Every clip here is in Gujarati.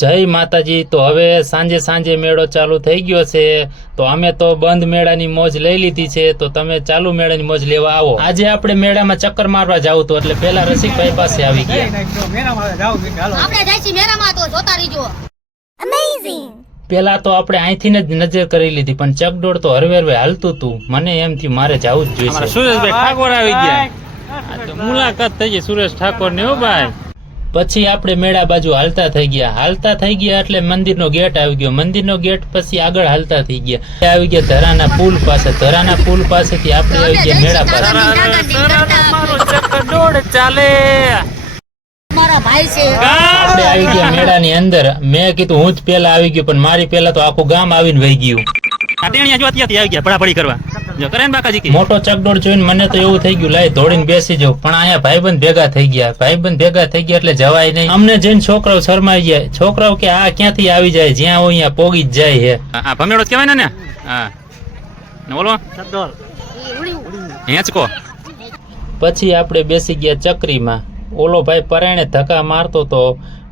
જય માતાજી। તો હવે સાંજે મેળો ચાલુ થઈ ગયો છે, તો અમે તો બંધ મેળાની મોજ લઈ લીધી છે, તો તમે ચાલુ મેળાની મોજ લેવા આવો। આજે આપણે મેળામાં ચક્કર મારવા જાવ તો એટલે પેલા રસિકભાઈ પાસે આવી ગયા। પેલા તો આપણે અહીંથી જ નજર કરી લીધી, પણ ચકડોળ તો હરવે હાલતું હતું। મને એમ થયું મારે જવું જ જોઈએ। સુરેશભાઈ ઠાકોર આવી ગયા, મુલાકાત થઈ ગઈ સુરેશ ઠાકોર ની। હો ભાઈ, પછી આપણે મેળા બાજુ હાલતા થઈ ગયા એટલે મંદિરનો ગેટ આવી ગયો। મંદિરનો ગેટ પછી આગળ હાલતા થઈ ગયા, આવી ગયા ધરાના પુલ પાસે। ધરાના પુલ પાસેથી આપણે આવી ગયા મેળા પાસે। ચકડોળ ચાલે, આપણે આવી ગયા મેળાની અંદર। મેં કીધું હું જ પેલા આવી ગયો, પણ મારી પેલા તો આખું ગામ આવીને વહી ગયું। મોટો ચકડોળ જોઈને મને તો એવું થઈ ગયું લાય દોડીને બેસી જાવ, પણ અહીંયા ભાઈબંધ ભેગા થઈ ગયા એટલે જવાય નહીં। અમને જઈને છોકરાઓ શરમાઈ જાય। છોકરાઓ કે આ ક્યાંથી આવી જાય, જ્યાં હોય ત્યાં પોગી જ જાય છે। આ ભમેડો કહેવાય ને? હા, બોલો ચકડોળ હેંચકો। પછી આપણે બેસી ગયા ચકરીમાં। ઓલો ભાઈ પરાણે ધક્કા મારતો તો,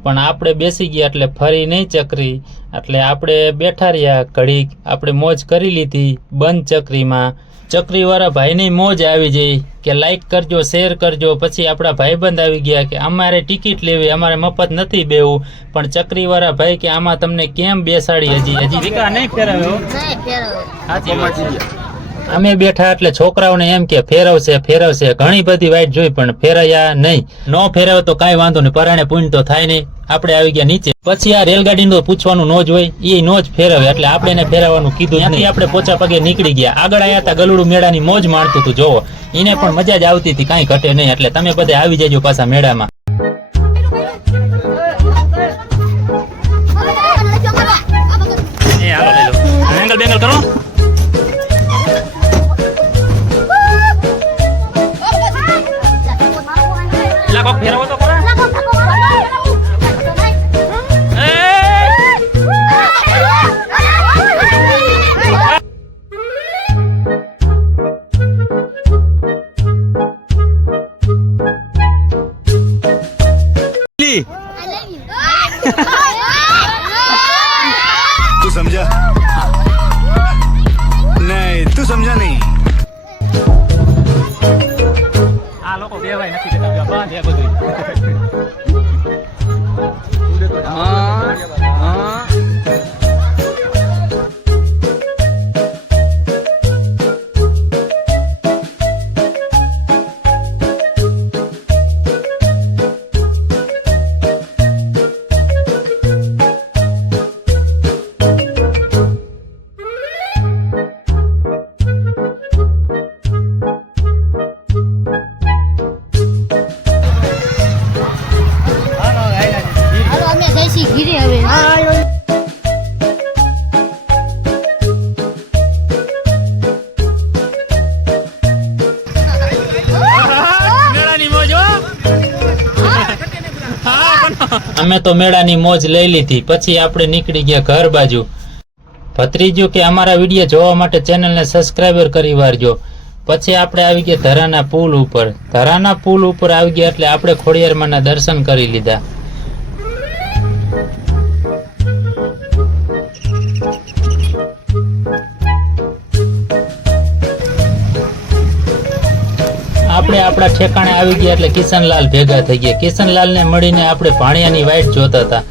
પણ આપણે બેસી ગયા એટલે ફરી નહીં ચકરી, એટલે આપણે બેઠા રહ્યા ઘડીક। આપણે મોજ કરી લીધી બંધ ચકરીમાં। ચકરીવાળા ભાઈની મોજ આવી જઈ કે લાઈક કરજો, શેર કરજો। પછી આપણા ભાઈબંધ આવી ગયા કે અમારે ટિકિટ લેવી, અમારે મફત નથી બેવું, પણ ચકરીવાળા ભાઈ કે આમાં તમને કેમ બેસાડી? હજી નહીં ફેરવ્યો। અમે બેઠા એટલે છોકરાઓને એમ કે ફેરવશે। ઘણી બધી વાઈટ જોઈ પણ ફેરાયા નહીં। નો ફેરવે તો કાંઈ વાંધો નહીં, પરાણે પૂંજ તો થાય નહીં। આપણે આવી ગયા નીચે। પછી આ રેલગાડીનું પૂછવાનું નો જ હોય, એ નો જ ફેરવે, એટલે આપણે એને ફેરવવાનું કીધું। ત્યાંથી આપણે પોચા પગે નીકળી ગયા। આગળ આવ્યા હતા ગલુડું મેળાની મોજ માણતું હતું, જોવો એને પણ મજા જ આવતી હતી, કાંઈ ઘટે નહીં। એટલે તમે બધા આવી જજો પાછા મેળામાં। બેંગલ બેંગલ કરો। ફેરવો તો ખરા। तू समझा नहीं, तू समझा नहीं। આ લોકો બેવાય નથી દેતા, બંધ હે બધું। અમે તો મેળાની મોજ લઈ લીધી। પછી આપણે નીકળી ગયા ઘર બાજુ। ભત્રીજો કે અમારા વિડીયો જોવા માટે ચેનલને સબસ્ક્રાઈબર કરી વારજો। પછી આપણે આવી ગયા ધરાના પુલ ઉપર। ધરાના પુલ ઉપર આવી ગયા એટલે આપણે ખોડિયારમાંના દર્શન કરી લીધા। આપણે આપણા ઠેકાણે આવી ગયા એટલે કિશનલાલ ભેગા થઈ ગયા। કિશનલાલને મળીને આપણે ભાણિયાની વાઈટ જોતા હતા।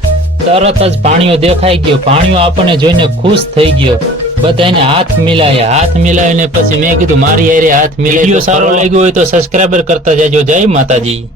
તરત જ ભાણિયો દેખાઈ ગયો। ભાણિયો આપણને જોઈને ખુશ થઈ ગયો। બધાને હાથ મિલાયા। હાથ મિલાવીને પછી મેં કીધું મારી હારે હાથ મિલાવી। વિડીયો સારો લાગ્યો હોય તો સબસ્ક્રાઈબર કરતા જાજો। જય માતાજી।